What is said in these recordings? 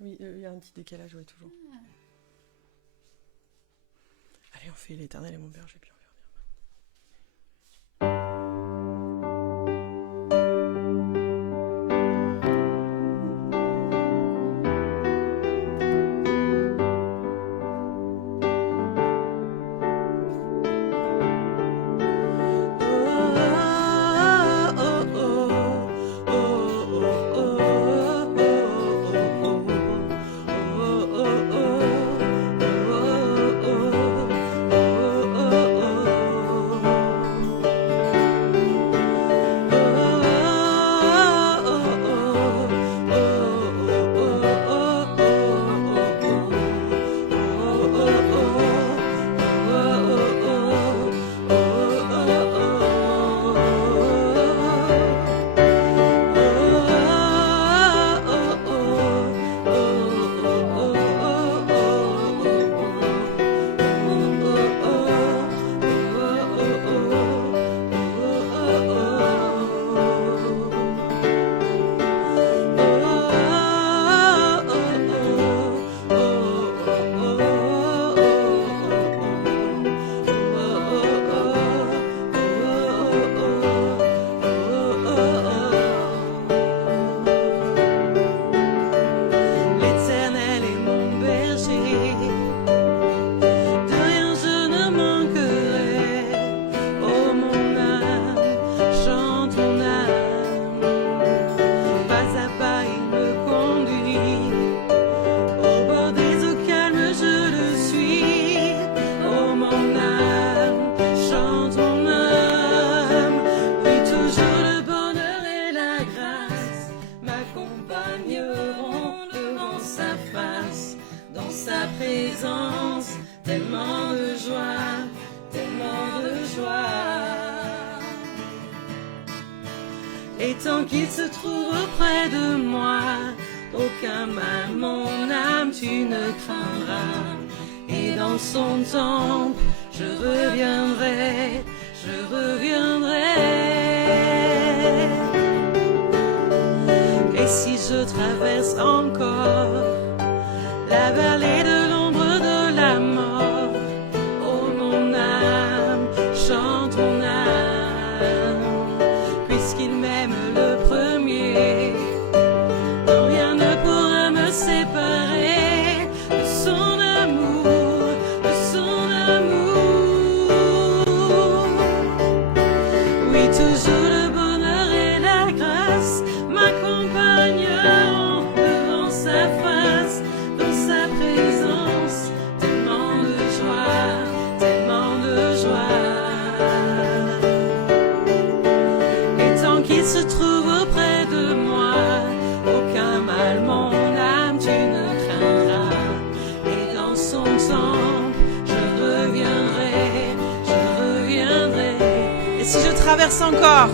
Oui, il y a un petit décalage, ouais, toujours. Allez, on fait l'Éternel est mon berger, puis on verra bien. Et tant qu'il se trouve auprès de moi, aucun mal, mon âme, tu ne craindras. Et dans son temple, je reviendrai, je reviendrai. Et si je traverse encore la vallée de l'ombre de la mort, oh mon âme, chante ton âme, puisqu'il m'aime le premier, non rien ne pourra me séparer de son amour, de son amour. Oui, toujours le bonheur et la grâce m'accompagneront devant sa face, dans sa présence, tellement de joie, tellement de joie. Et tant qu'il se trouve auprès de moi, aucun mal, mon âme, tu ne craindras. Et dans son temple, je reviendrai, je reviendrai. Et si je traverse encore,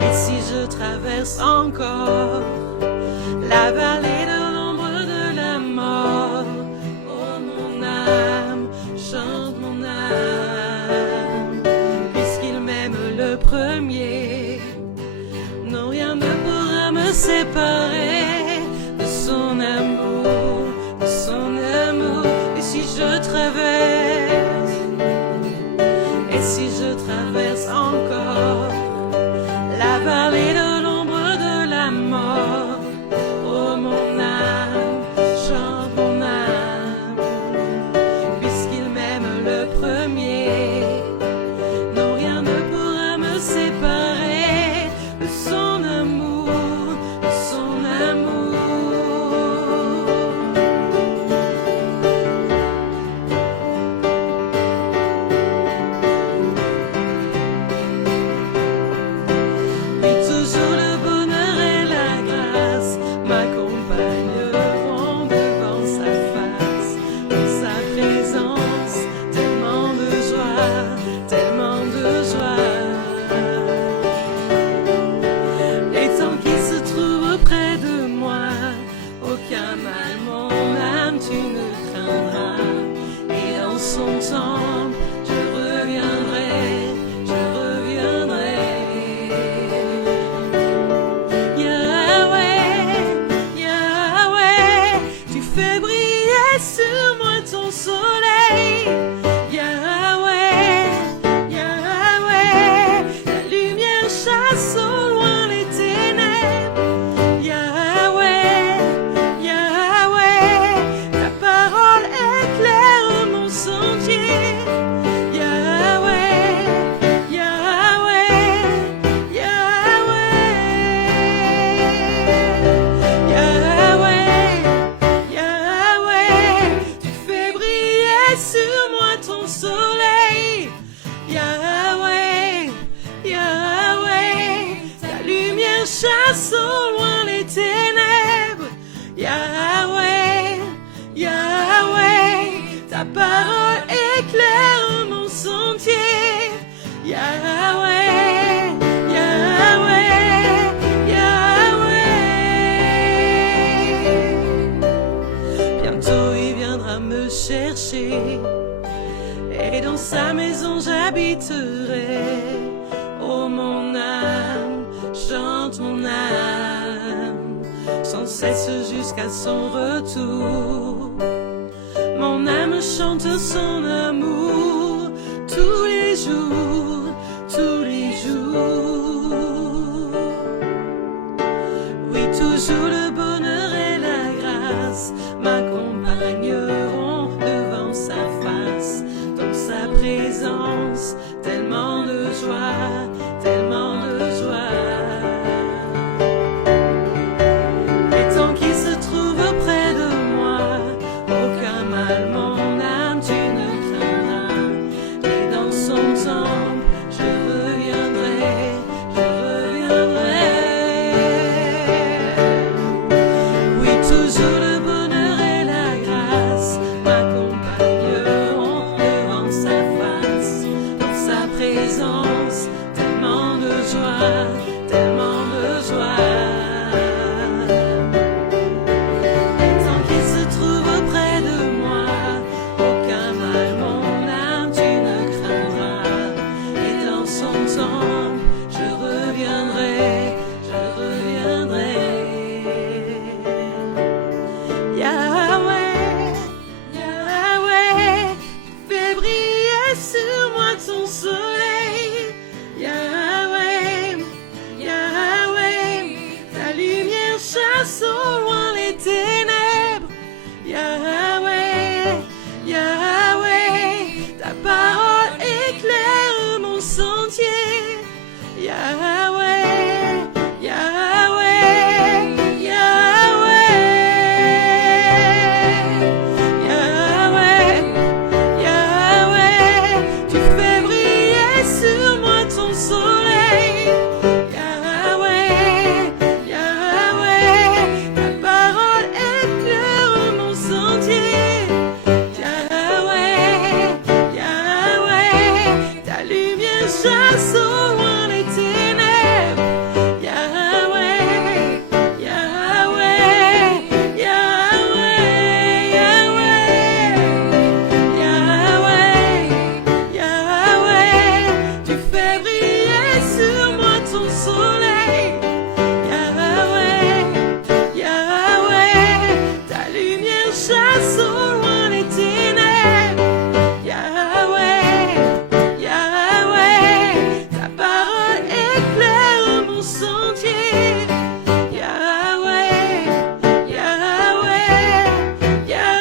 Et si je traverse encore la vallée de l'ombre de la mort, oh mon âme, chante mon âme, puisqu'il m'aime le premier, non rien ne pourra me séparer de son amour, de son amour. Et si je traverse, et si je traverse encore la vallée de l'ombre de la mort, oh mon âme, chante mon âme, puisqu'il m'aime le premier, non rien ne pourra me séparer de son amour, de son sa maison j'habiterai. Oh mon âme, chante mon âme, sans cesse jusqu'à son retour. Mon âme chante son amour tous les jours, tous les jours. Oui, toujours le bonheur et la grâce m'accompagneront devant sa face, dans sa présence, tellement de joie, tellement de joie. Et tant qu'il se trouve près de moi, aucun mal mon âme tu ne craindras. Et dans son temple, je reviendrai, je reviendrai. Oui, toujours le bonheur et la grâce m'accompagneront devant sa face, dans sa présence, tellement de joie, tellement de joie. Et tant qu'il se trouve près de moi, aucun mal mon âme tu ne craindras. Et dans son temple, je reviendrai, je reviendrai. Yahweh, Yahweh, fais briller sur moi ton soleil. Yahweh, Yahweh, ta lumière chasse au loin les ténèbres. Yahweh, Yahweh, ta parole éclaire mon sentier. Yahweh, Yahweh, Yahweh, Yahweh, Yahweh, tu fais briller sur moi ton soleil. Yahweh, Yahweh, ta parole éclaire mon sentier. Yahweh, Yahweh, ta lumière chasse au loin les ténèbres. Yahweh, Yahweh, Yahweh, Yahweh, Yahweh, tu fais briller sur moi ton soleil. Yahweh, Yahweh, ta lumière chasse au loin les ténèbres. Yahweh, Yahweh, ta parole éclaire mon sentier. Yahweh, Yahweh, Yahweh.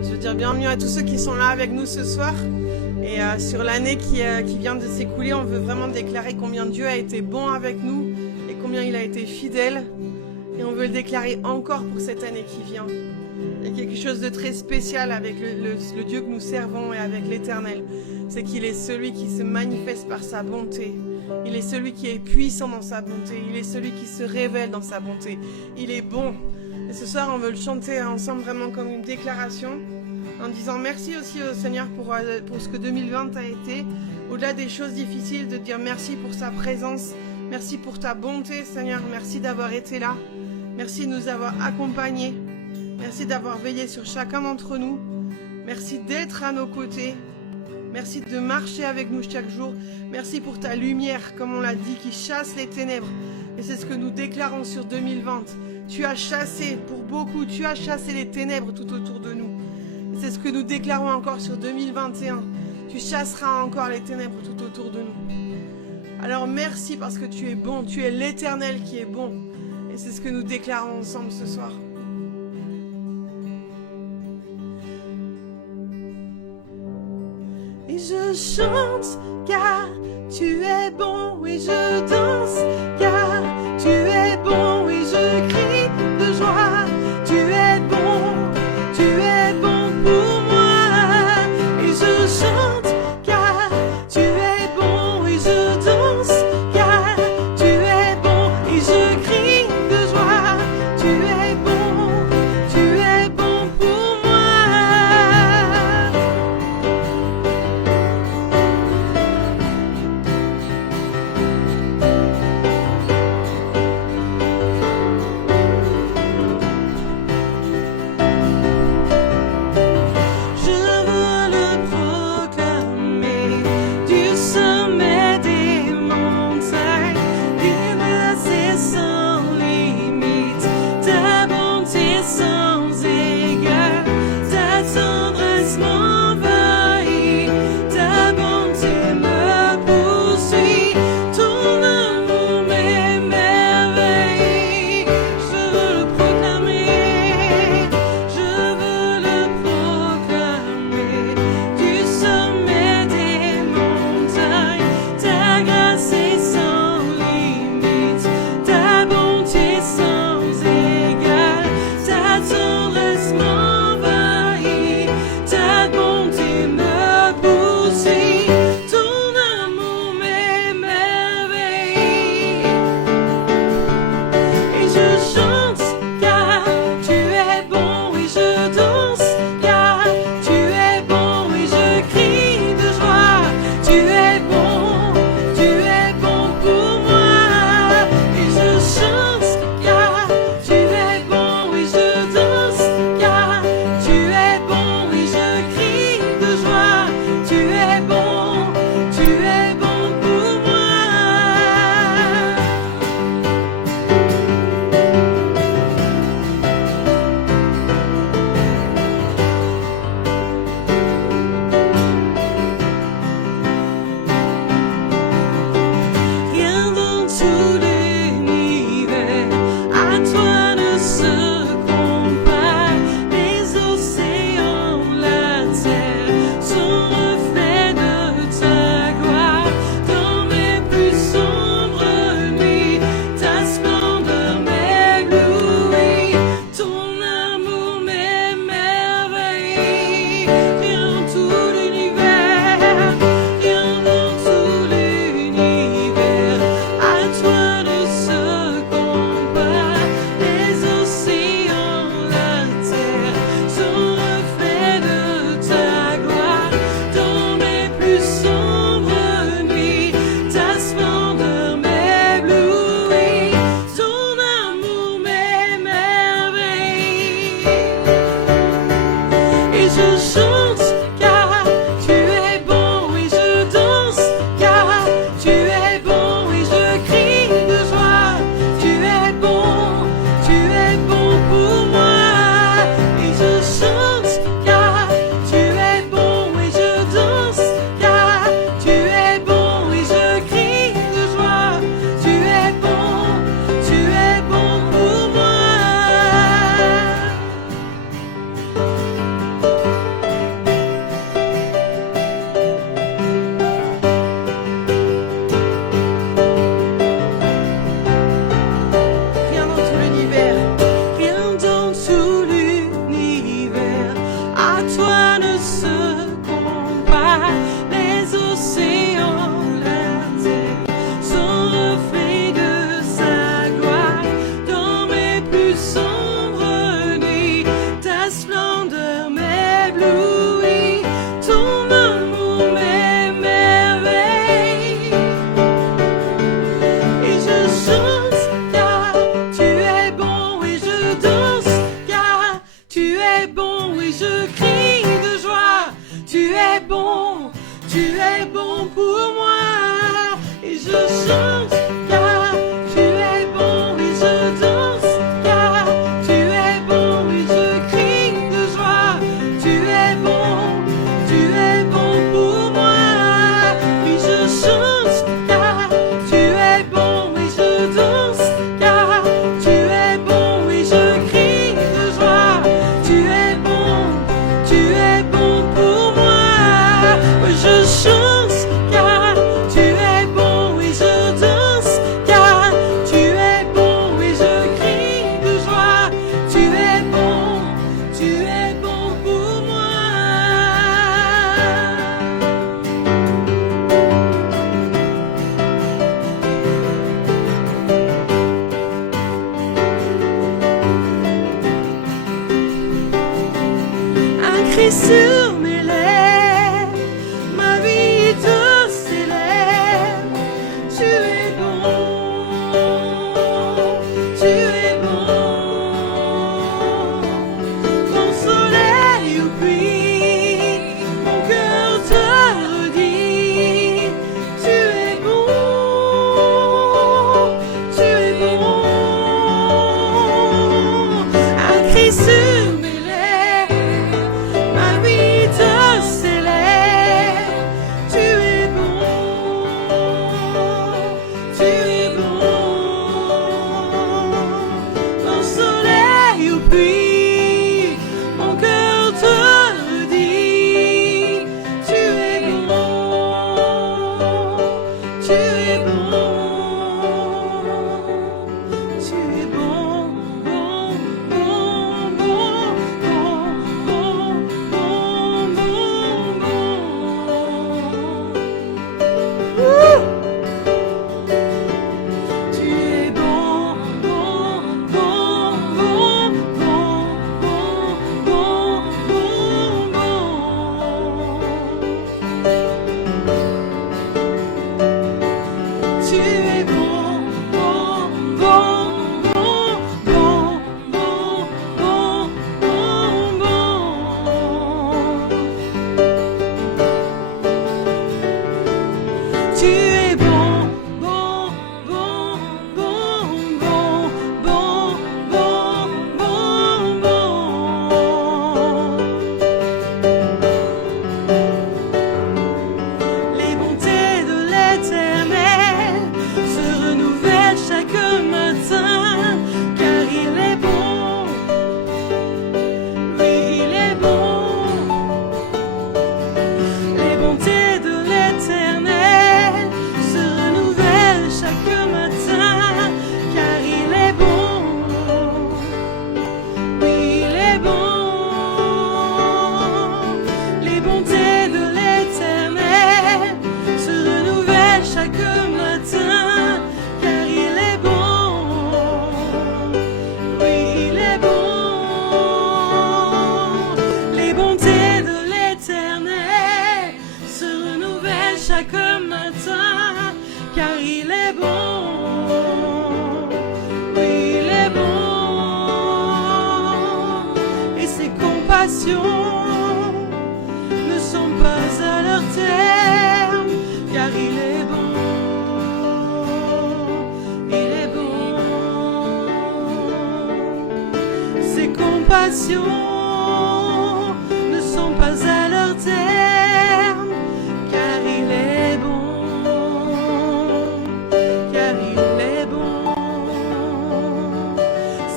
Je veux dire bienvenue à tous ceux qui sont là avec nous ce soir. Et sur l'année qui vient de s'écouler, on veut vraiment déclarer combien Dieu a été bon avec nous et combien il a été fidèle. Et on veut le déclarer encore pour cette année qui vient. Il y a quelque chose de très spécial avec le Dieu que nous servons et avec l'Éternel. C'est qu'il est celui qui se manifeste par sa bonté. Il est celui qui est puissant dans sa bonté. Il est celui qui se révèle dans sa bonté. Il est bon. Et ce soir, on veut le chanter ensemble vraiment comme une déclaration, en disant merci aussi au Seigneur pour ce que 2020 a été. Au-delà des choses difficiles, de dire merci pour sa présence. Merci pour ta bonté, Seigneur. Merci d'avoir été là. Merci de nous avoir accompagnés. Merci d'avoir veillé sur chacun d'entre nous. Merci d'être à nos côtés. Merci de marcher avec nous chaque jour. Merci pour ta lumière, comme on l'a dit, qui chasse les ténèbres. Et c'est ce que nous déclarons sur 2020. Tu as chassé, pour beaucoup, tu as chassé les ténèbres tout autour de nous. Et c'est ce que nous déclarons encore sur 2021. Tu chasseras encore les ténèbres tout autour de nous. Alors merci parce que tu es bon. Tu es l'Éternel qui est bon. Et c'est ce que nous déclarons ensemble ce soir. Et je chante car tu es bon, et je danse car tu es bon, et je crie de joie. Tu es bon pour moi. Et je chante car tu es bon, et je danse car tu es bon, et je crie de joie. Tu es bon, Tu es bon, tu es bon, bon, bon, bon, bon, bon, bon, bon, bon. Wouh! Tu es bon, bon, bon, bon, bon, bon, bon, bon, bon. Tu es bon, bon, bon, bon, bon, bon, bon, bon, bon. Tu es bon, bon, bon, bon, bon, bon, bon, bon, bon. Les bontés de l'Éternel se renouvellent chaque matin, car il est bon, oui, il est bon. Les bontés de l'Éternel se renouvellent chaque matin, car il est bon, oui, il est bon. Les bontés de l'Éternel se renouvellent chaque matin, car il est bon, oui, il est bon. Les bontés de l'Éternel se renouvellent chaque matin, car il est bon, oui, il est bon. Et ses compassions ne sont pas à leur terme, car il est bon, il est bon. Ses compassions ne sont pas à leur terme, car il est bon, car il est bon.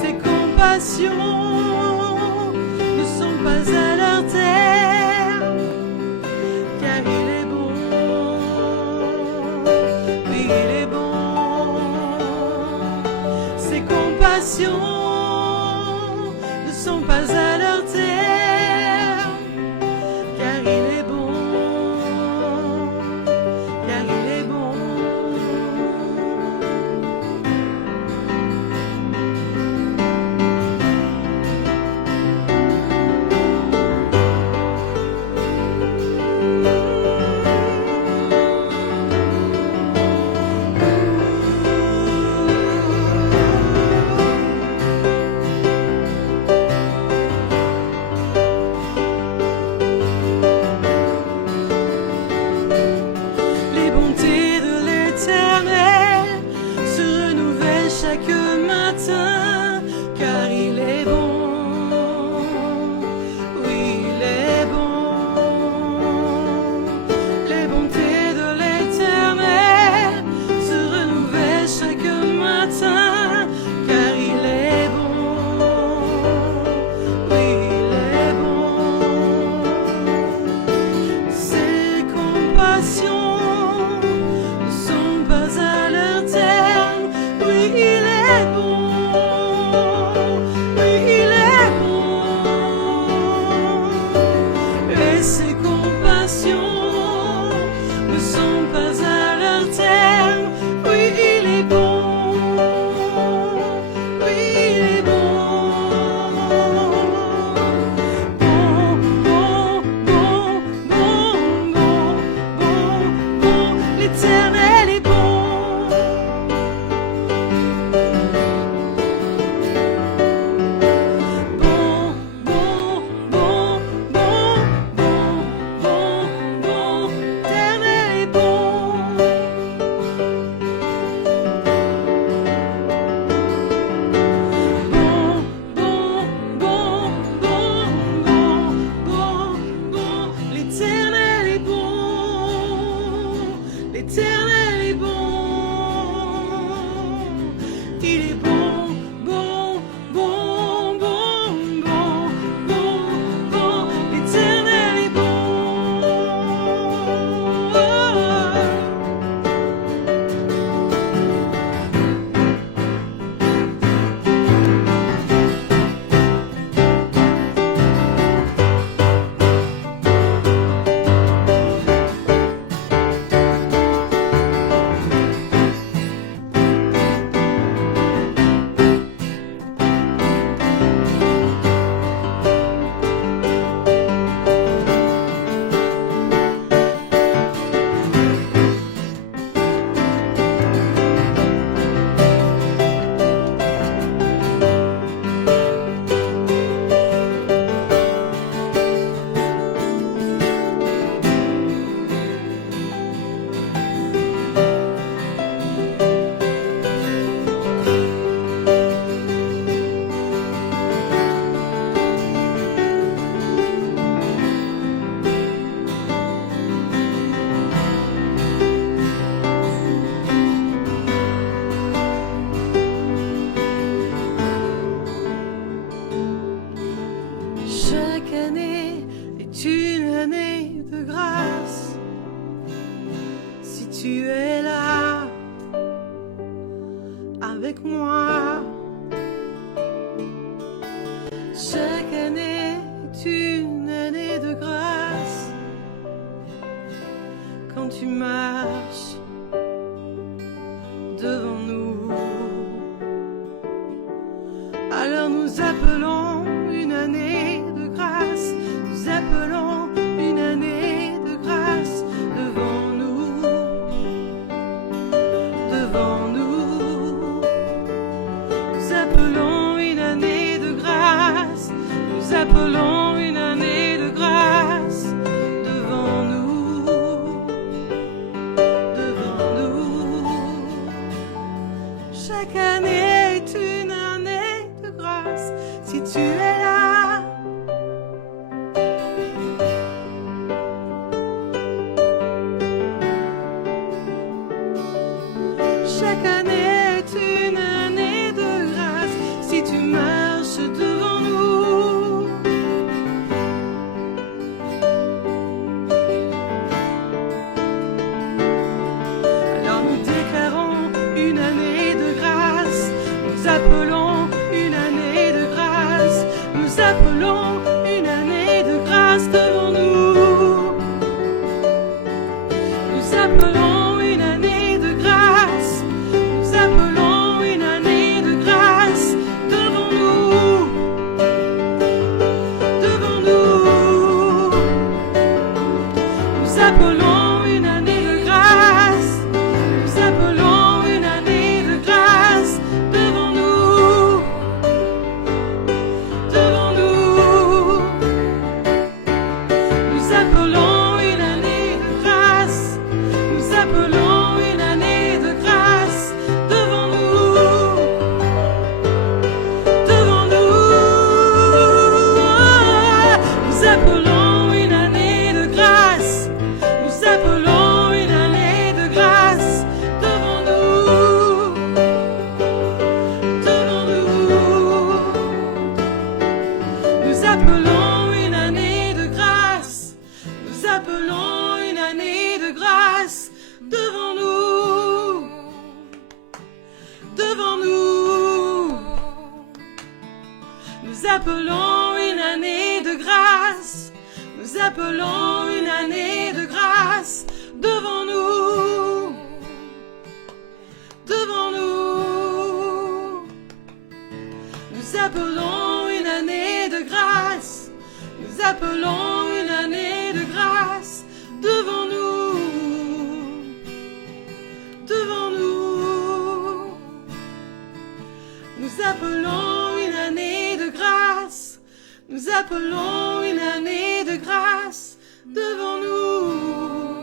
Ses compassions ne sont pas à leur terme, car il est bon, oui, il est bon. Ses compassions ne sont pas à leur avec moi. Chaque année est une année de grâce. Quand tu marches devant nous, alors nous appelons une année de grâce. Nous appelons une année de grâce devant nous. Devant nous. Nous appelons une année de grâce. Nous appelons une année de grâce devant nous. Devant nous. Chaque année est une année de grâce. Si tu es là, chaque année est une année de grâce. Si tu marches devant nous, alors nous déclarons une année de grâce. Nous appelons une année de grâce. Nous appelons une année de grâce devant nous. Nous appelons une année de grâce. Nous appelons une année de grâce devant nous. Devant nous. Nous appelons une année de grâce. Nous appelons une année de grâce devant nous. Devant nous. Nous appelons une année de grâce. Nous appelons une année de grâce devant nous. Devant nous. Nous appelons une année de grâce. Nous appelons une année de grâce devant nous. Devant nous. Nous appelons une année de grâce. Nous appelons une année de grâce devant nous. Devant nous. Nous appelons une année de grâce. Nous appelons une année de grâce devant nous. Devant nous. Nous appelons une année de grâce. Nous appelons une année de grâce devant nous. Devant nous. Nous appelons une année de grâce. Nous appelons une année de grâce devant nous.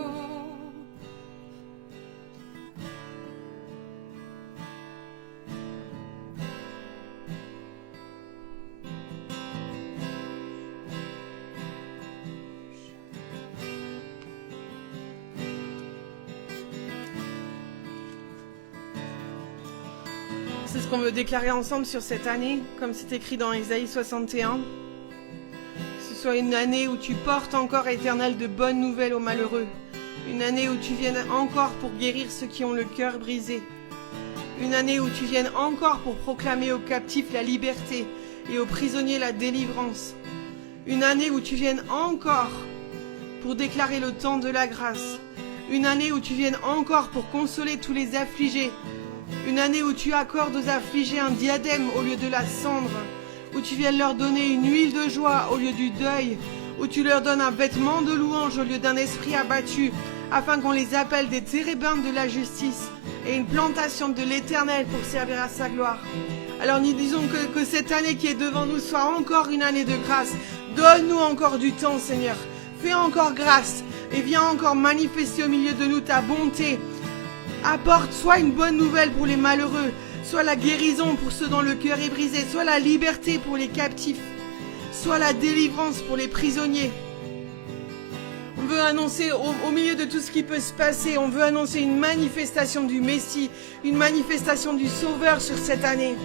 C'est ce qu'on veut déclarer ensemble sur cette année, comme c'est écrit dans Ésaïe 61. Que ce soit une année où tu portes encore, Éternel, de bonnes nouvelles aux malheureux. Une année où tu viennes encore pour guérir ceux qui ont le cœur brisé. Une année où tu viennes encore pour proclamer aux captifs la liberté et aux prisonniers la délivrance. Une année où tu viennes encore pour déclarer le temps de la grâce. Une année où tu viennes encore pour consoler tous les affligés. Une année où tu accordes aux affligés un diadème au lieu de la cendre, où tu viens leur donner une huile de joie au lieu du deuil, où tu leur donnes un vêtement de louange au lieu d'un esprit abattu, afin qu'on les appelle des térébintes de la justice et une plantation de l'Éternel pour servir à sa gloire. Alors nous disons que cette année qui est devant nous soit encore une année de grâce. Donne-nous encore du temps, Seigneur. Fais encore grâce et viens encore manifester au milieu de nous ta bonté. Apporte soit une bonne nouvelle pour les malheureux, soit la guérison pour ceux dont le cœur est brisé, soit la liberté pour les captifs, soit la délivrance pour les prisonniers. On veut annoncer au milieu de tout ce qui peut se passer, on veut annoncer une manifestation du Messie, une manifestation du Sauveur sur cette année.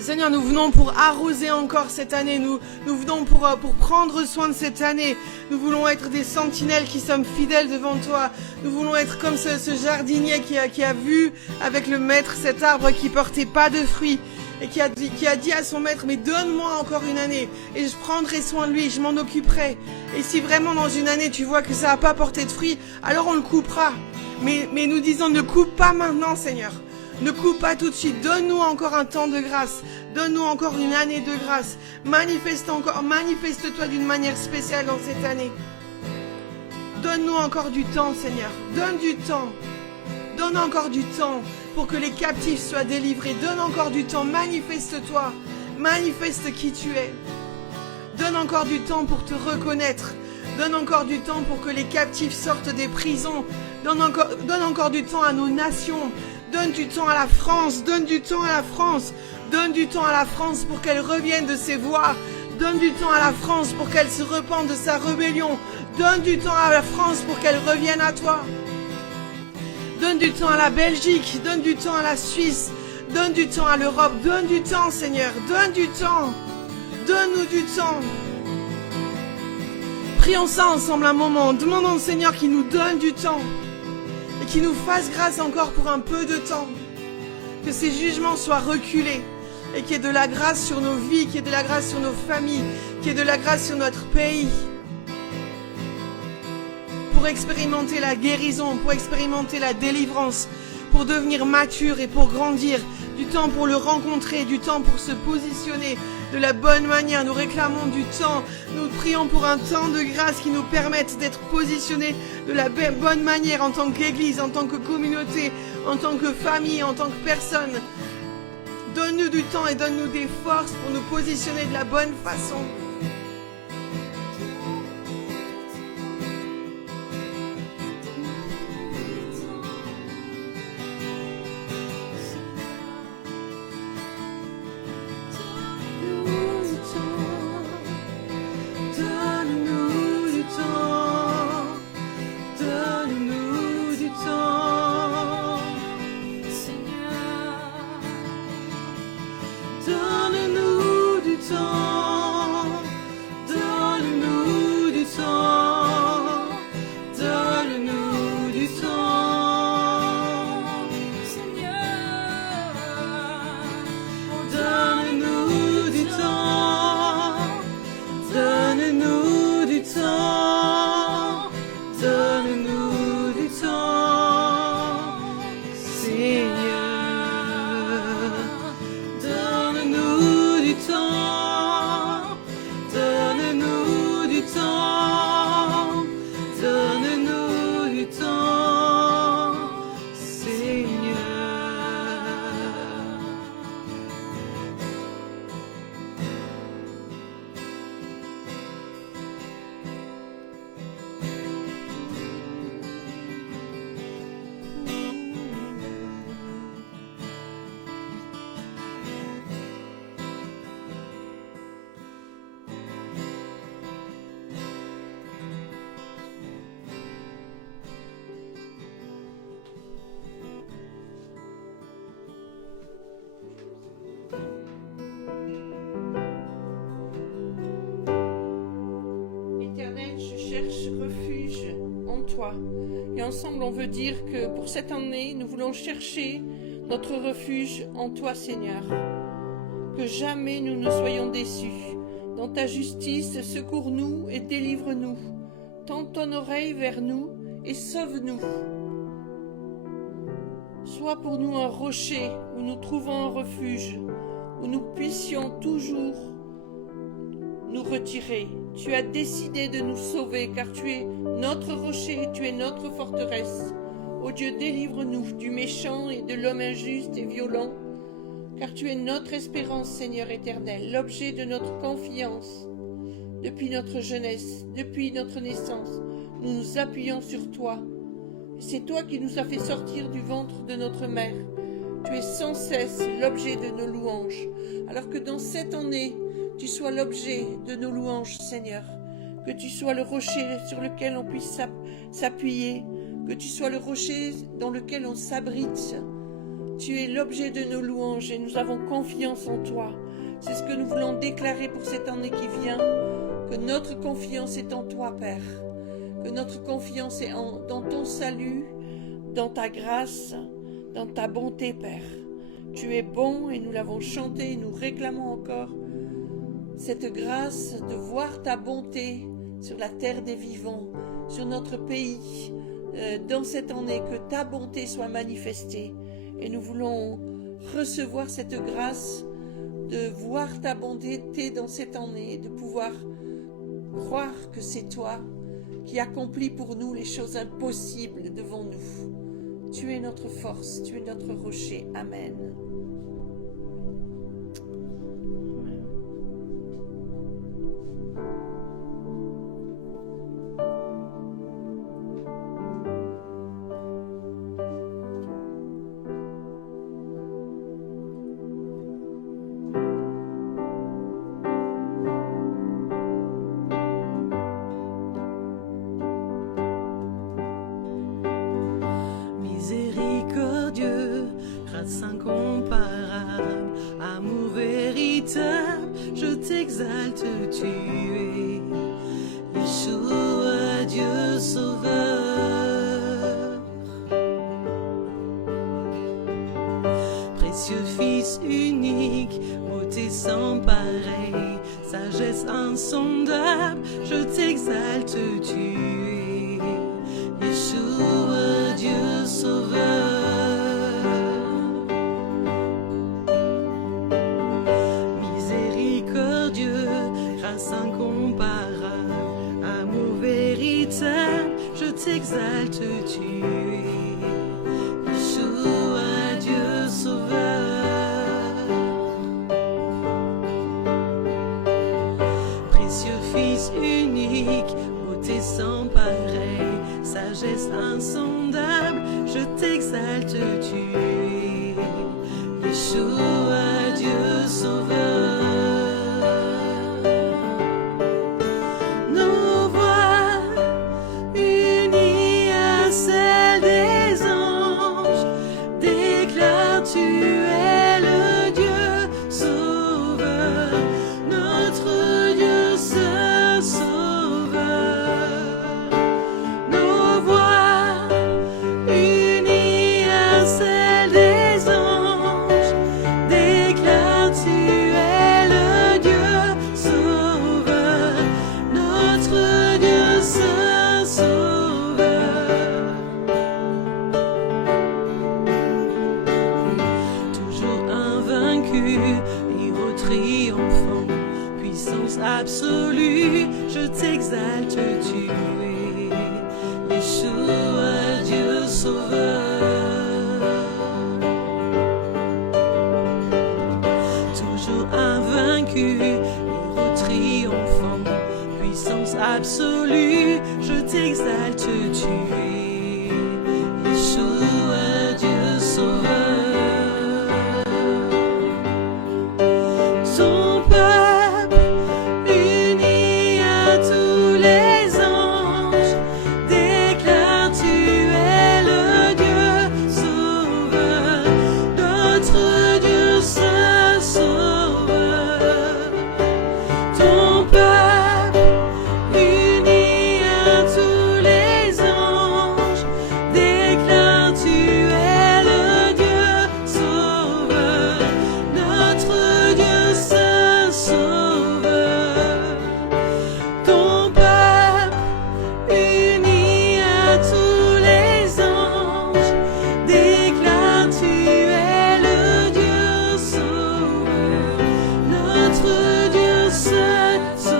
Seigneur, nous venons pour arroser encore cette année, nous venons pour prendre soin de cette année. Nous voulons être des sentinelles qui sommes fidèles devant toi. Nous voulons être comme ce jardinier qui a vu avec le maître cet arbre qui portait pas de fruits et qui a dit à son maître, mais donne-moi encore une année et je prendrai soin de lui, je m'en occuperai. Et si vraiment dans une année tu vois que ça n'a pas porté de fruits, alors on le coupera. Mais nous disons, ne coupe pas maintenant, Seigneur. Ne coupe pas tout de suite. Donne-nous encore un temps de grâce. Donne-nous encore une année de grâce. Manifeste-toi d'une manière spéciale dans cette année. Donne-nous encore du temps, Seigneur. Donne du temps. Donne encore du temps pour que les captifs soient délivrés. Donne encore du temps. Manifeste-toi. Manifeste qui tu es. Donne encore du temps pour te reconnaître. Donne encore du temps pour que les captifs sortent des prisons. Donne encore du temps à nos nations. Donne du temps à la France, donne du temps à la France, donne du temps à la France pour qu'elle revienne de ses voies, donne du temps à la France pour qu'elle se repente de sa rébellion, donne du temps à la France pour qu'elle revienne à toi. Donne du temps à la Belgique, donne du temps à la Suisse, donne du temps à l'Europe, donne du temps Seigneur, donne du temps, donne-nous du temps. Prions ça ensemble un moment, demandons au Seigneur qu'il nous donne du temps. Et qu'il nous fasse grâce encore pour un peu de temps. Que ces jugements soient reculés. Et qu'il y ait de la grâce sur nos vies, qu'il y ait de la grâce sur nos familles, qu'il y ait de la grâce sur notre pays. Pour expérimenter la guérison, pour expérimenter la délivrance, pour devenir mature et pour grandir. Du temps pour le rencontrer, du temps pour se positionner de la bonne manière. Nous réclamons du temps. Nous prions pour un temps de grâce qui nous permette d'être positionnés de la bonne manière en tant qu'Église, en tant que communauté, en tant que famille, en tant que personne. Donne-nous du temps et donne-nous des forces pour nous positionner de la bonne façon. Et ensemble, on veut dire que pour cette année, nous voulons chercher notre refuge en toi, Seigneur. Que jamais nous ne soyons déçus. Dans ta justice, secours-nous et délivre-nous. Tends ton oreille vers nous et sauve-nous. Sois pour nous un rocher où nous trouvons un refuge, où nous puissions toujours nous retirer. Tu as décidé de nous sauver, car tu es notre rocher, tu es notre forteresse. Ô Dieu, délivre-nous du méchant et de l'homme injuste et violent, car tu es notre espérance, Seigneur éternel, l'objet de notre confiance. Depuis notre jeunesse, depuis notre naissance, nous nous appuyons sur toi. C'est toi qui nous as fait sortir du ventre de notre mère. Tu es sans cesse l'objet de nos louanges, alors que dans cette année, tu sois l'objet de nos louanges, Seigneur. Que tu sois le rocher sur lequel on puisse s'appuyer. Que tu sois le rocher dans lequel on s'abrite. Tu es l'objet de nos louanges et nous avons confiance en toi. C'est ce que nous voulons déclarer pour cette année qui vient, que notre confiance est en toi, Père, que notre confiance est dans ton salut, dans ta grâce, dans ta bonté, Père. Tu es bon et nous l'avons chanté et nous réclamons encore cette grâce de voir ta bonté sur la terre des vivants, sur notre pays, dans cette année, que ta bonté soit manifestée. Et nous voulons recevoir cette grâce de voir ta bonté dans cette année, de pouvoir croire que c'est toi qui accomplis pour nous les choses impossibles devant nous. Tu es notre force, tu es notre rocher. Amen. Miséricordieux, grâce incomparable, amour véritable, je t'exalte, tu es Yeshua, Dieu sauveur. Précieux Fils unique, beauté sans pareil, sagesse insondable, je t'exalte, tu es Yeshua, Dieu sauveur. Miséricordieux, grâce incomparable, amour véritable, je t'exalte, tu es Yeshua, Dieu sauveur. Précieux Fils unique, beauté sans pareil, sagesse insondable, je t'exalte, tu es Yeshua, Dieu sauveur. Nos voix unies à celles des anges déclarent, tu es le Dieu sauveur, notre Dieu seul sauveur. Nos voix unies à celles des anges déclarent, tu es le Dieu sauveur, notre Dieu seul sauveur. Toujours invaincu, héros triomphant, puissance absolue, je t'exalte, tu es Yeshua, Dieu sauveur. Toujours invaincu, héros triomphant, puissance absolue, je t'exalte, tu es Yeshua, Dieu sauveur. Son peuple uni à tous les anges déclare, tu es le Dieu sauveur, notre Dieu seul sauveur. Ton peuple uni à tous les anges déclare, tu es le Dieu sauveur, notre Dieu seul sauveur. Ton peuple uni à tous les anges déclare, tu es le Dieu sauveur, notre Dieu seul sauveur.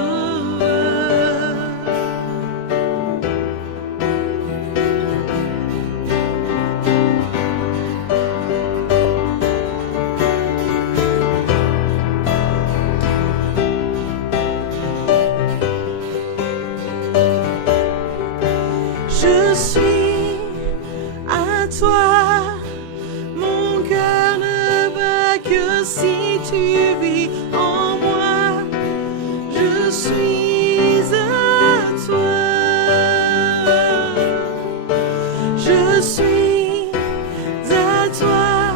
Je suis à toi, mon cœur ne bat que si tu vis en moi. Je suis à toi, je suis à toi,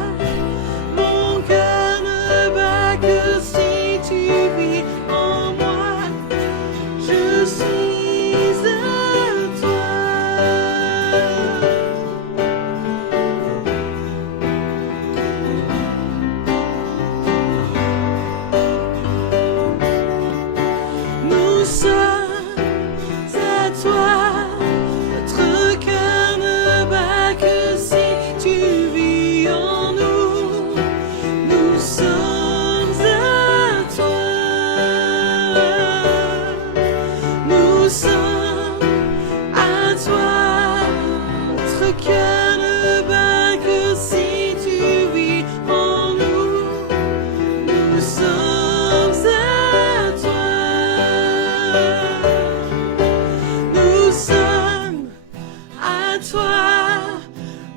notre cœur ne bat que si tu vis en nous. Nous sommes à toi. Nous sommes à toi.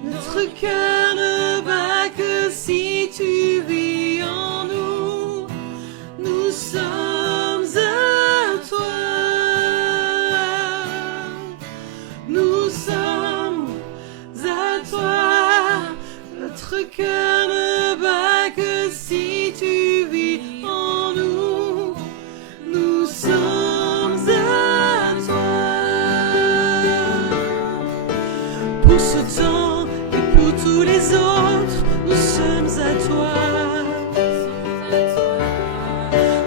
Notre cœur ne bat que si tu vis en nous. Nous sommes à toi. Nous sommes à toi. Notre cœur ne bat que si tu vis en nous. Nous sommes à toi. Pour ce temps et pour tous les autres, nous sommes à toi.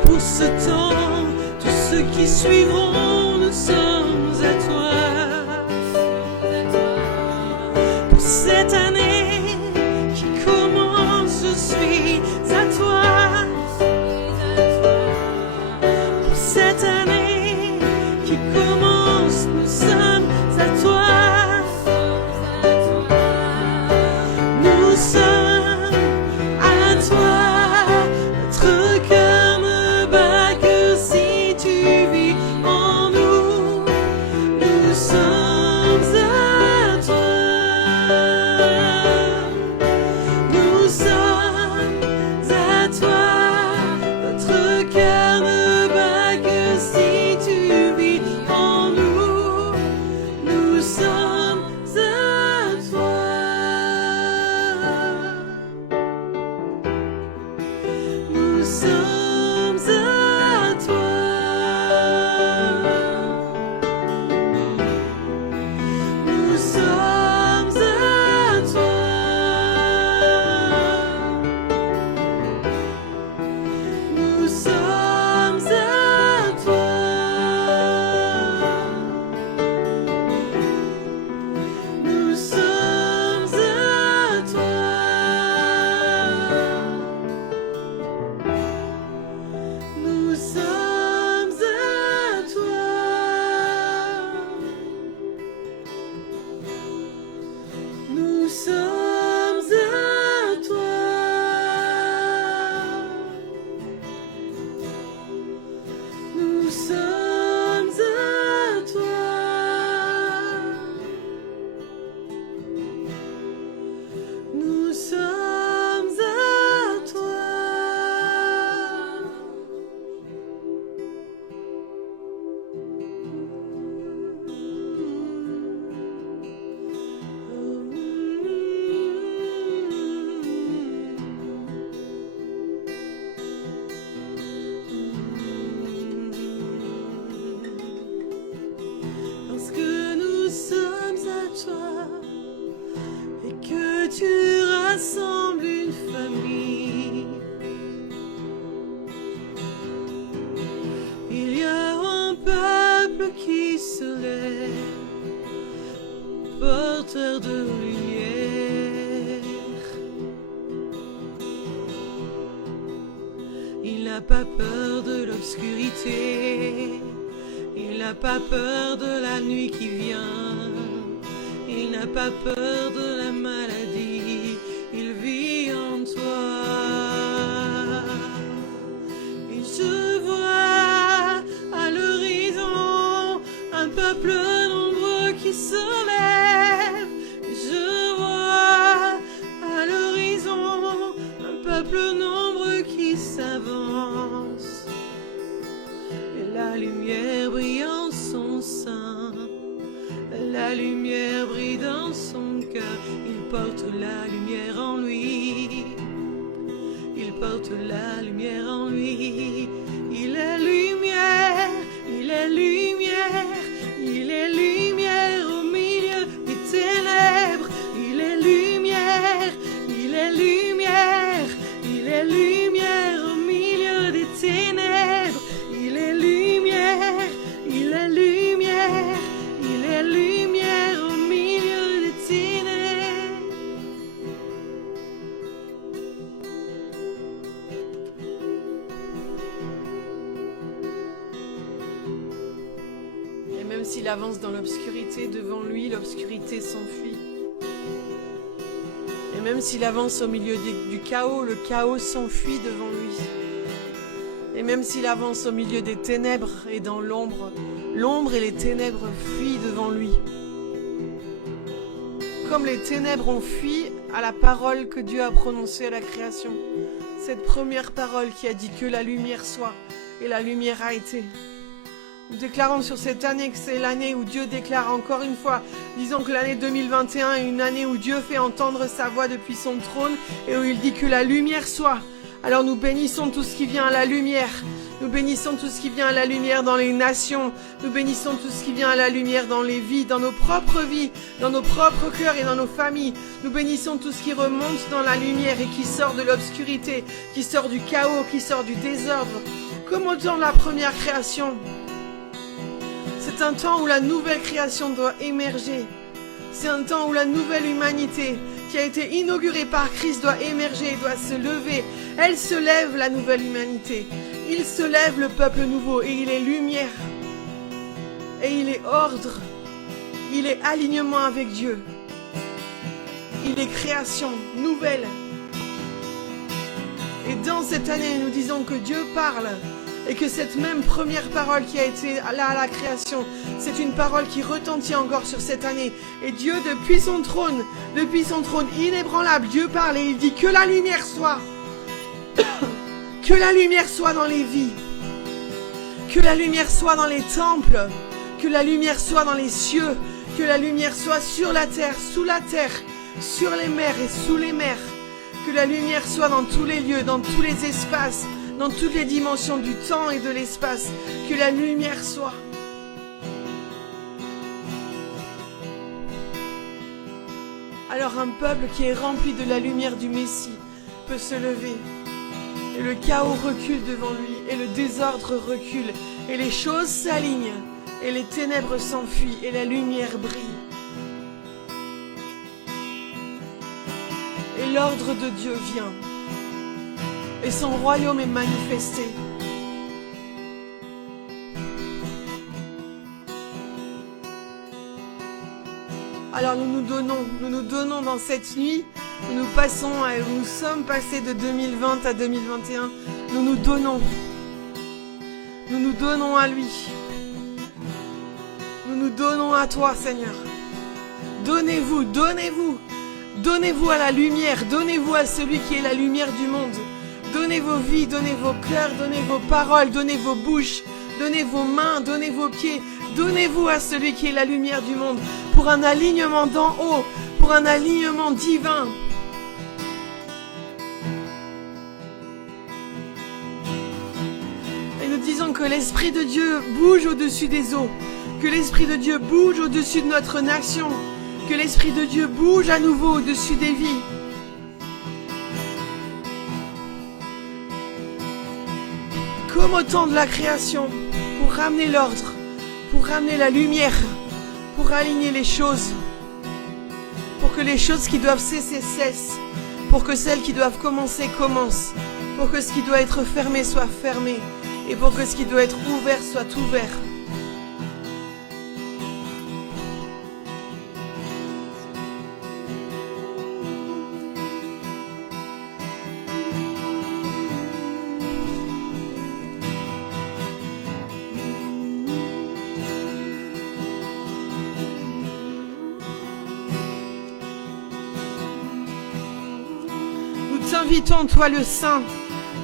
Pour ce temps, tous ceux qui suivront, nous sommes à toi. Pour cette année qui commence, je suis à toi. Pour cette année qui commence, nous sommes à toi. Nous sommes à toi. Notre cœur ne bat que si tu vis en nous. Nous sommes à toi. Nous sommes à toi. Notre cœur ne bat que si tu vis en nous. Nous sommes à toi. Nous sommes à toi. Nous sommes à toi. Nous sommes à toi. Nous sommes à toi. Nous sommes à toi. Nous sommes à toi. Nous sommes à toi. Nous sommes à Parce que nous sommes à toi et que tu rassembles une famille, il y a un peuple qui se lève, porteur de lumière. Il n'a pas peur de l'obscurité. Il n'a pas peur de la nuit qui vient. Il n'a pas peur de la maladie. Il vit en toi. Et je vois à l'horizon un peuple nombreux qui se lève. Et je vois à l'horizon un peuple nombreux qui s'avance. Et la lumière brille en son sein. La lumière brille dans son cœur. Il porte la lumière en lui. Il porte la lumière en lui. Il est lumière. Il est lumière. Il est lumière au milieu des ténèbres. Il est lumière. Il est lumière. Il est lumière au milieu des ténèbres. Il est lumière. Il est lumière. Il est lumière au milieu des ténèbres. Et même s'il avance dans l'obscurité, devant lui, l'obscurité s'enfuit. Et même s'il avance au milieu du chaos, le chaos s'enfuit devant lui. Et même s'il avance au milieu des ténèbres et dans l'ombre, l'ombre et les ténèbres fuient devant lui. Comme les ténèbres ont fui à la parole que Dieu a prononcée à la création. Cette première parole qui a dit que la lumière soit, et la lumière a été. Nous déclarons sur cette année que c'est l'année où Dieu déclare encore une fois, disons que l'année 2021 est une année où Dieu fait entendre sa voix depuis son trône et où il dit que la lumière soit. Alors nous bénissons tout ce qui vient à la lumière. Nous bénissons tout ce qui vient à la lumière dans les nations. Nous bénissons tout ce qui vient à la lumière dans les vies, dans nos propres vies, dans nos propres cœurs et dans nos familles. Nous bénissons tout ce qui remonte dans la lumière et qui sort de l'obscurité, qui sort du chaos, qui sort du désordre. Comme au temps de la première création. C'est un temps où la nouvelle création doit émerger. C'est un temps où la nouvelle humanité qui a été inaugurée par Christ doit émerger, doit se lever. Elle se lève, la nouvelle humanité. Il se lève, le peuple nouveau, et il est lumière. Et il est ordre. Il est alignement avec Dieu. Il est création nouvelle. Et dans cette année, nous disons que Dieu parle. Et que cette même première parole qui a été là à la création, c'est une parole qui retentit encore sur cette année. Et Dieu, depuis son trône inébranlable, Dieu parle et il dit que la lumière soit. Que la lumière soit dans les vies. Que la lumière soit dans les temples. Que la lumière soit dans les cieux. Que la lumière soit sur la terre, sous la terre, sur les mers et sous les mers. Que la lumière soit dans tous les lieux, dans tous les espaces, dans toutes les dimensions du temps et de l'espace, que la lumière soit. Alors un peuple qui est rempli de la lumière du Messie peut se lever. Et le chaos recule devant lui, et le désordre recule, et les choses s'alignent, et les ténèbres s'enfuient, et la lumière brille. Et l'ordre de Dieu vient. Et son royaume est manifesté. Alors nous nous donnons dans cette nuit, nous sommes passés de 2020 à 2021, nous nous donnons à lui. Nous nous donnons à toi, Seigneur. Donnez-vous à la lumière, donnez-vous à celui qui est la lumière du monde. Donnez vos vies, donnez vos cœurs, donnez vos paroles, donnez vos bouches, donnez vos mains, donnez vos pieds. Donnez-vous à celui qui est la lumière du monde pour un alignement d'en haut, pour un alignement divin. Et nous disons que l'Esprit de Dieu bouge au-dessus des eaux, que l'Esprit de Dieu bouge au-dessus de notre nation, que l'Esprit de Dieu bouge à nouveau au-dessus des vies. Comme au temps de la création, pour ramener l'ordre, pour ramener la lumière, pour aligner les choses, pour que les choses qui doivent cesser cessent, pour que celles qui doivent commencer commencent, pour que ce qui doit être fermé soit fermé, et pour que ce qui doit être ouvert soit ouvert. Nous t'invitons, toi le Saint,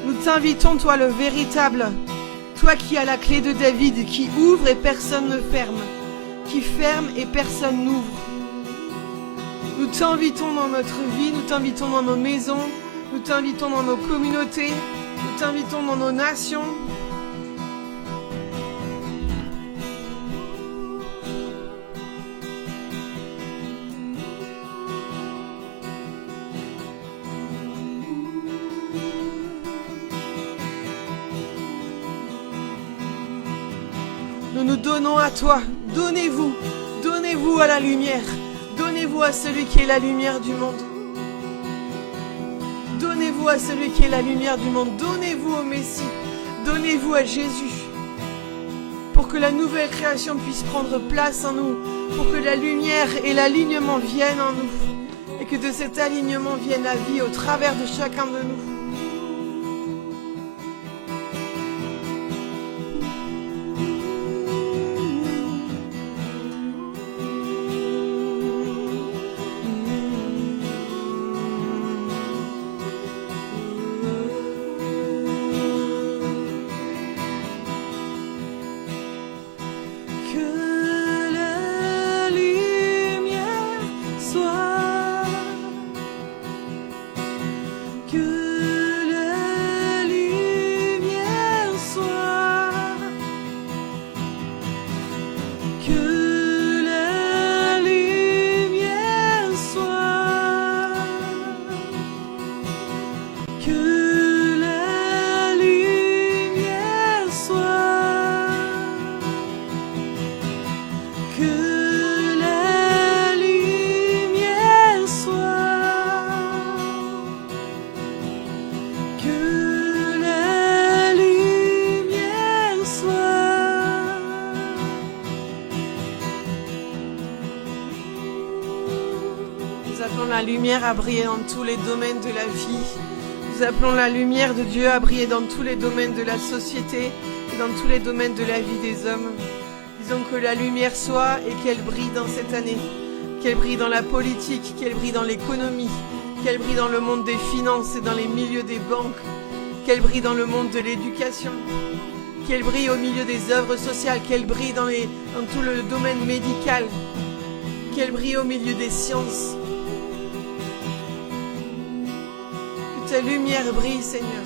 nous t'invitons, toi le véritable, toi qui as la clé de David, qui ouvre et personne ne ferme, qui ferme et personne n'ouvre. Nous t'invitons dans notre vie, nous t'invitons dans nos maisons, nous t'invitons dans nos communautés, nous t'invitons dans nos nations. Nous nous donnons à toi, donnez-vous à la lumière, donnez-vous à celui qui est la lumière du monde. Donnez-vous à celui qui est la lumière du monde, donnez-vous au Messie, donnez-vous à Jésus, pour que la nouvelle création puisse prendre place en nous, pour que la lumière et l'alignement viennent en nous, et que de cet alignement vienne la vie au travers de chacun de nous. La lumière à briller dans tous les domaines de la vie. Nous appelons la lumière de Dieu à briller dans tous les domaines de la société et dans tous les domaines de la vie des hommes. Disons que la lumière soit et qu'elle brille dans cette année, qu'elle brille dans la politique, qu'elle brille dans l'économie, qu'elle brille dans le monde des finances et dans les milieux des banques, qu'elle brille dans le monde de l'éducation, qu'elle brille au milieu des œuvres sociales, qu'elle brille dans tout le domaine médical, qu'elle brille au milieu des sciences. Ta lumière brille, Seigneur.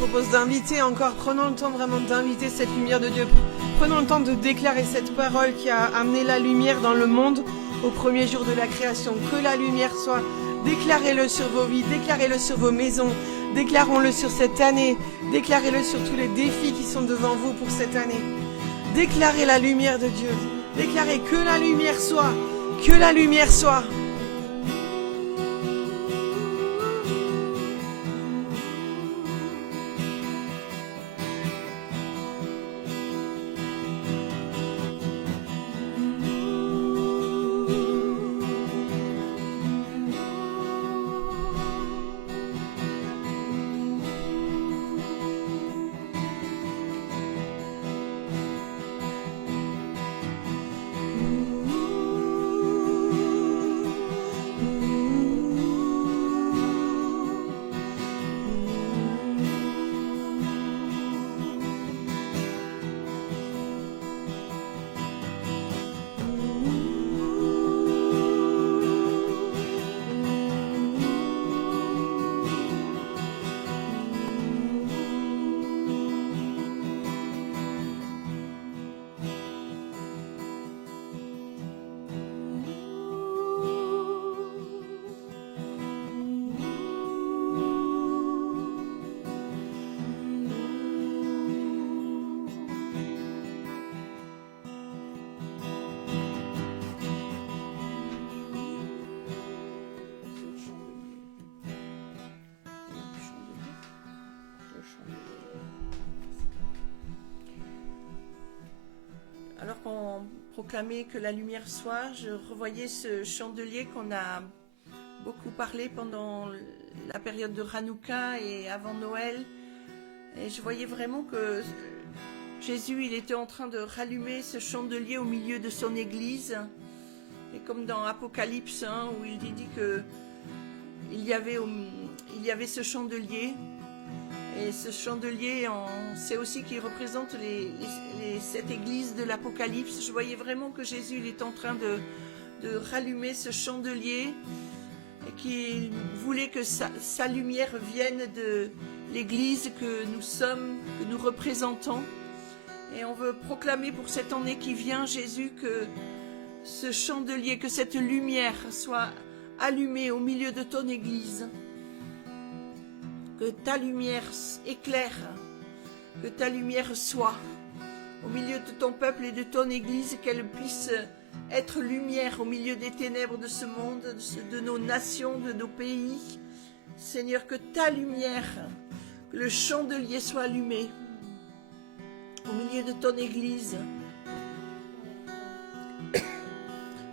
Je propose d'inviter encore, prenons le temps vraiment d'inviter cette lumière de Dieu. Prenons le temps de déclarer cette parole qui a amené la lumière dans le monde au premier jour de la création. Que la lumière soit. Déclarez-le sur vos vies, déclarez-le sur vos maisons, déclarons-le sur cette année, déclarez-le sur tous les défis qui sont devant vous pour cette année. Déclarez la lumière de Dieu. Déclarez que la lumière soit, que la lumière soit. Alors qu'on proclamait que la lumière soit, je revoyais ce chandelier qu'on a beaucoup parlé pendant la période de Hanouka et avant Noël. Et je voyais vraiment que Jésus, il était en train de rallumer ce chandelier au milieu de son église. Et comme dans Apocalypse, où il dit que il y avait ce chandelier. Et ce chandelier, on sait aussi qu'il représente les 7 églises de l'Apocalypse. Je voyais vraiment que Jésus il est en train de rallumer ce chandelier et qu'il voulait que sa lumière vienne de l'église que nous sommes, que nous représentons. Et on veut proclamer pour cette année qui vient, Jésus, que ce chandelier, que cette lumière soit allumée au milieu de ton église. Que ta lumière éclaire, que ta lumière soit au milieu de ton peuple et de ton église, qu'elle puisse être lumière au milieu des ténèbres de ce monde, de nos nations, de nos pays. Seigneur, que ta lumière, que le chandelier soit allumé au milieu de ton église,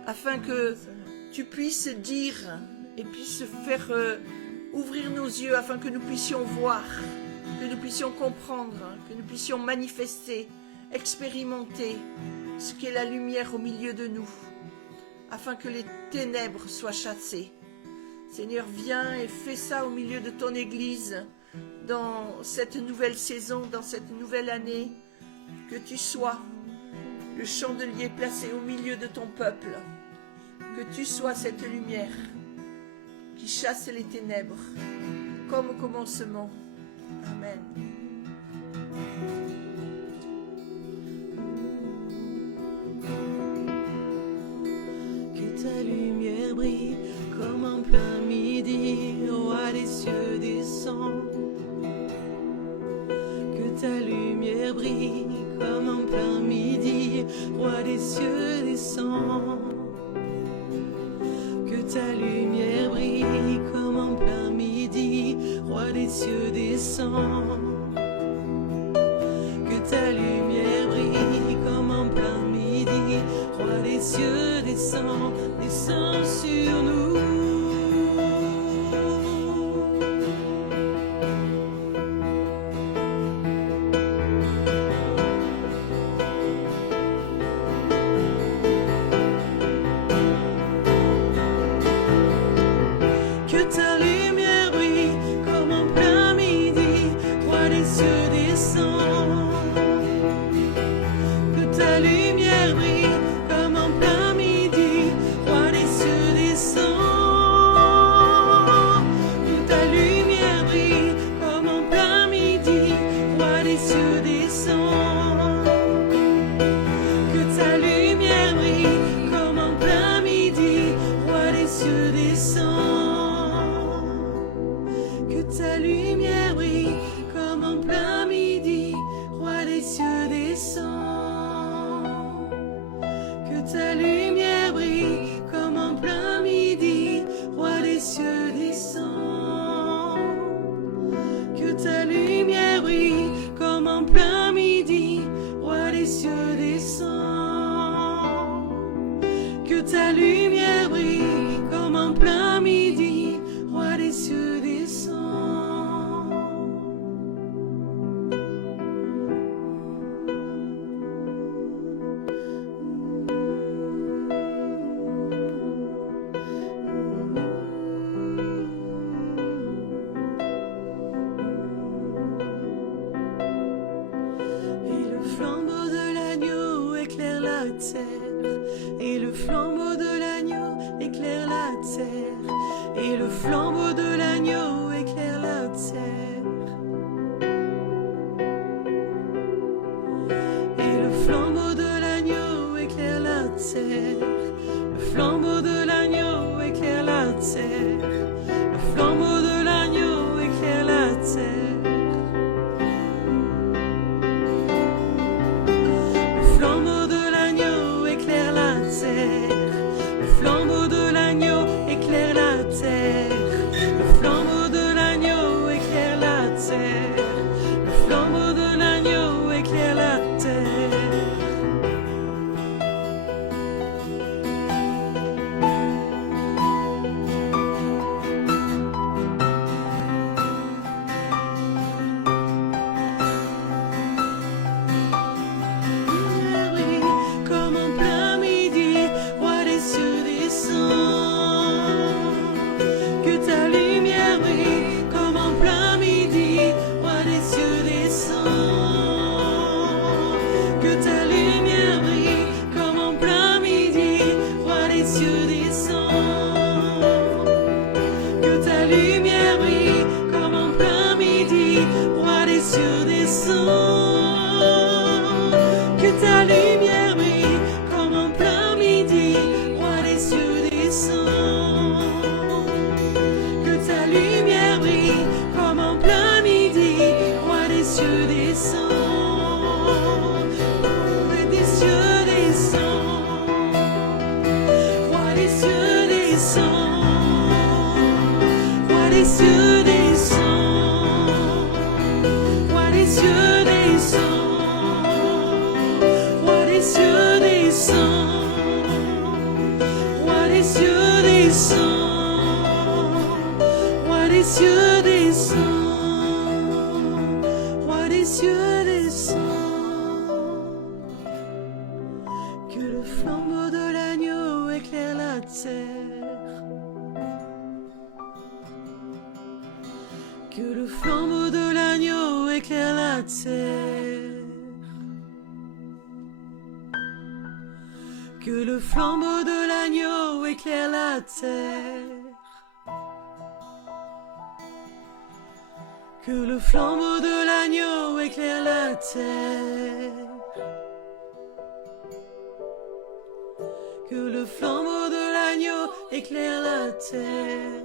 afin que tu puisses dire et puisses faire ouvrir nos yeux, afin que nous puissions voir, que nous puissions comprendre, que nous puissions manifester, expérimenter ce qu'est la lumière au milieu de nous, afin que les ténèbres soient chassées. Seigneur, viens et fais ça au milieu de ton église, dans cette nouvelle saison, dans cette nouvelle année, que tu sois le chandelier placé au milieu de ton peuple, que tu sois cette lumière qui chasse les ténèbres, comme au commencement. Amen. Que ta lumière brille comme en plein midi, roi des cieux descend. Que ta lumière brille comme en plein midi, roi des cieux descend. Que ta lumière brille comme en plein midi, roi des cieux descend. Que ta lumière brille comme en plein midi, roi des cieux descend, descend sur nous. Et le flambeau de l'agneau éclaire la terre. Et le flambeau de l'agneau éclaire la terre. Et le flambeau de l'agneau éclaire la terre. Le flambeau de l'agneau éclaire la terre. Le flambeau de l'agneau éclaire la terre. Le flambeau de l'agneau éclaire la terre. Le flambeau de l'agneau éclaire cieux descend, roi des cieux descend, roi des cieux descend. Que le flambeau de l'agneau éclaire la terre, que le flambeau de l'agneau éclaire la terre. Que le flambeau de l'agneau éclaire la terre. Que le flambeau de l'agneau éclaire la terre. Que le flambeau de l'agneau éclaire la terre.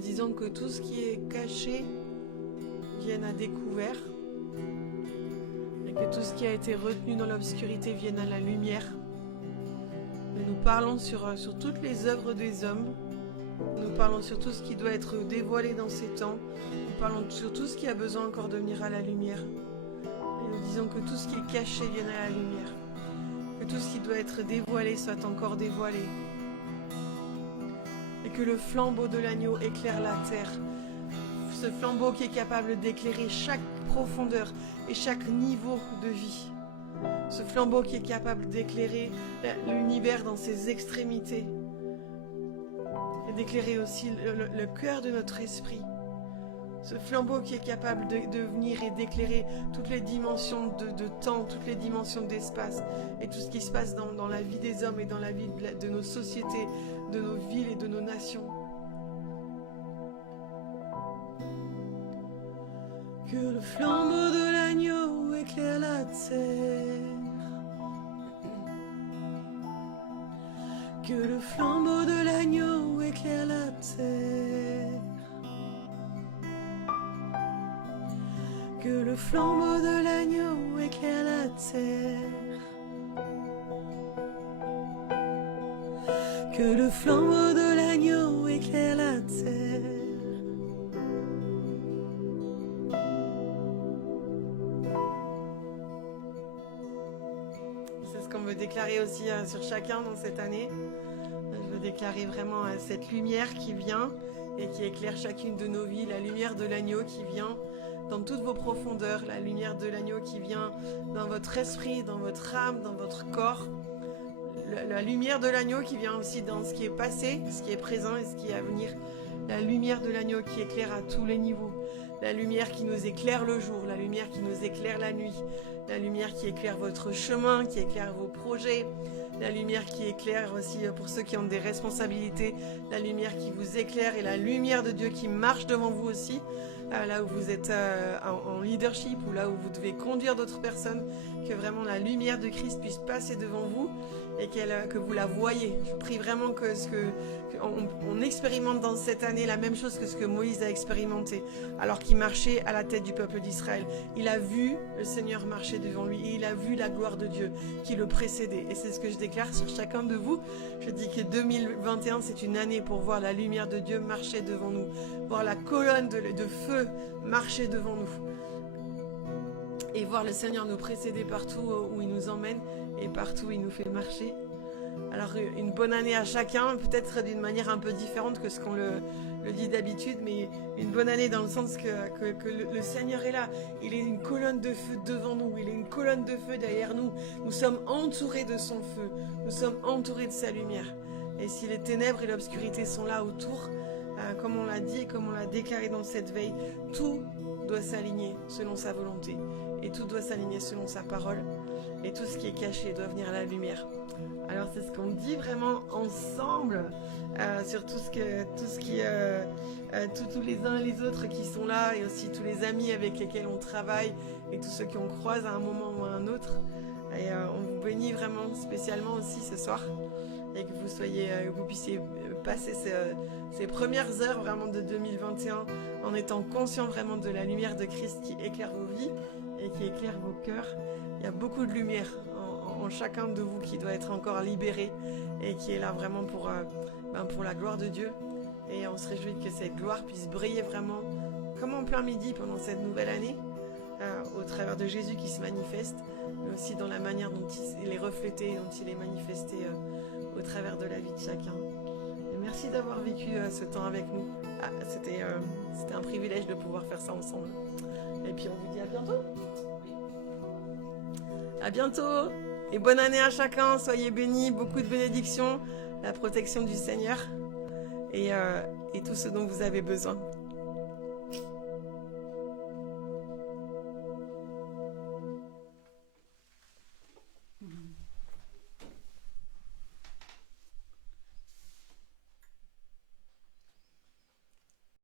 Disons que tout ce qui est caché vienne à découvert et que tout ce qui a été retenu dans l'obscurité vienne à la lumière. Et nous parlons sur toutes les œuvres des hommes, nous parlons sur tout ce qui doit être dévoilé dans ces temps, nous parlons sur tout ce qui a besoin encore de venir à la lumière. Et nous disons que tout ce qui est caché vienne à la lumière, que tout ce qui doit être dévoilé soit encore dévoilé. Et que le flambeau de l'agneau éclaire la terre. Ce flambeau qui est capable d'éclairer chaque profondeur et chaque niveau de vie. Ce flambeau qui est capable d'éclairer l'univers dans ses extrémités. Et d'éclairer aussi le cœur de notre esprit. Ce flambeau qui est capable de venir et d'éclairer toutes les dimensions de temps, toutes les dimensions d'espace et tout ce qui se passe dans la vie des hommes et dans la vie de nos sociétés, de nos villes et de nos nations. Que le flambeau de l'agneau éclaire la terre. Que le flambeau de l'agneau éclaire la terre. Que le flambeau de l'agneau éclaire la terre. Que le flambeau de l'agneau éclaire la terre. C'est ce qu'on veut déclarer aussi sur chacun dans cette année. Je veux déclarer vraiment cette lumière qui vient et qui éclaire chacune de nos vies, la lumière de l'agneau qui vient dans toutes vos profondeurs, la lumière de l'agneau qui vient dans votre esprit, dans votre âme, dans votre corps. La lumière de l'agneau qui vient aussi dans ce qui est passé, ce qui est présent et ce qui est à venir. La lumière de l'agneau qui éclaire à tous les niveaux. La lumière qui nous éclaire le jour, la lumière qui nous éclaire la nuit. La lumière qui éclaire votre chemin, qui éclaire vos projets. La lumière qui éclaire aussi pour ceux qui ont des responsabilités. La lumière qui vous éclaire et la lumière de Dieu qui marche devant vous aussi. Là où vous êtes en leadership ou là où vous devez conduire d'autres personnes, que vraiment la lumière de Christ puisse passer devant vous et que vous la voyez. Je prie vraiment qu'on expérimente dans cette année la même chose que ce que Moïse a expérimenté alors qu'il marchait à la tête du peuple d'Israël. Il a vu le Seigneur marcher devant lui et il a vu la gloire de Dieu qui le précédait. Et c'est ce que je déclare sur chacun de vous. Je dis que 2021, c'est une année pour voir la lumière de Dieu marcher devant nous, voir la colonne de feu marcher devant nous et voir le Seigneur nous précéder partout où il nous emmène et partout où il nous fait marcher. Alors une bonne année à chacun, peut-être d'une manière un peu différente que ce qu'on le dit d'habitude, mais une bonne année dans le sens que le Seigneur est là. Il est une colonne de feu devant nous, il est une colonne de feu derrière nous. Nous sommes entourés de son feu, nous sommes entourés de sa lumière. Et si les ténèbres et l'obscurité sont là autour, comme on l'a dit, comme on l'a déclaré dans cette veille, tout doit s'aligner selon sa volonté. Et tout doit s'aligner selon sa parole. Et tout ce qui est caché doit venir à la lumière. Alors c'est ce qu'on dit vraiment ensemble sur tous les uns et les autres qui sont là et aussi tous les amis avec lesquels on travaille et tous ceux qu'on croise à un moment ou à un autre. Et on vous bénit vraiment spécialement aussi ce soir et que vous puissiez passer ces premières heures vraiment de 2021 en étant conscient vraiment de la lumière de Christ qui éclaire vos vies et qui éclaire vos cœurs. Il y a beaucoup de lumière en chacun de vous qui doit être encore libéré et qui est là vraiment pour la gloire de Dieu Et on se réjouit que cette gloire puisse briller vraiment comme en plein midi pendant cette nouvelle année, au travers de Jésus qui se manifeste, mais aussi dans la manière dont il est reflété, dont il est manifesté au travers de la vie de chacun. Et merci d'avoir vécu ce temps avec nous. C'était un privilège de pouvoir faire ça ensemble. Et puis on vous dit à bientôt. À bientôt et bonne année à chacun. Soyez bénis, beaucoup de bénédictions, la protection du Seigneur et tout ce dont vous avez besoin.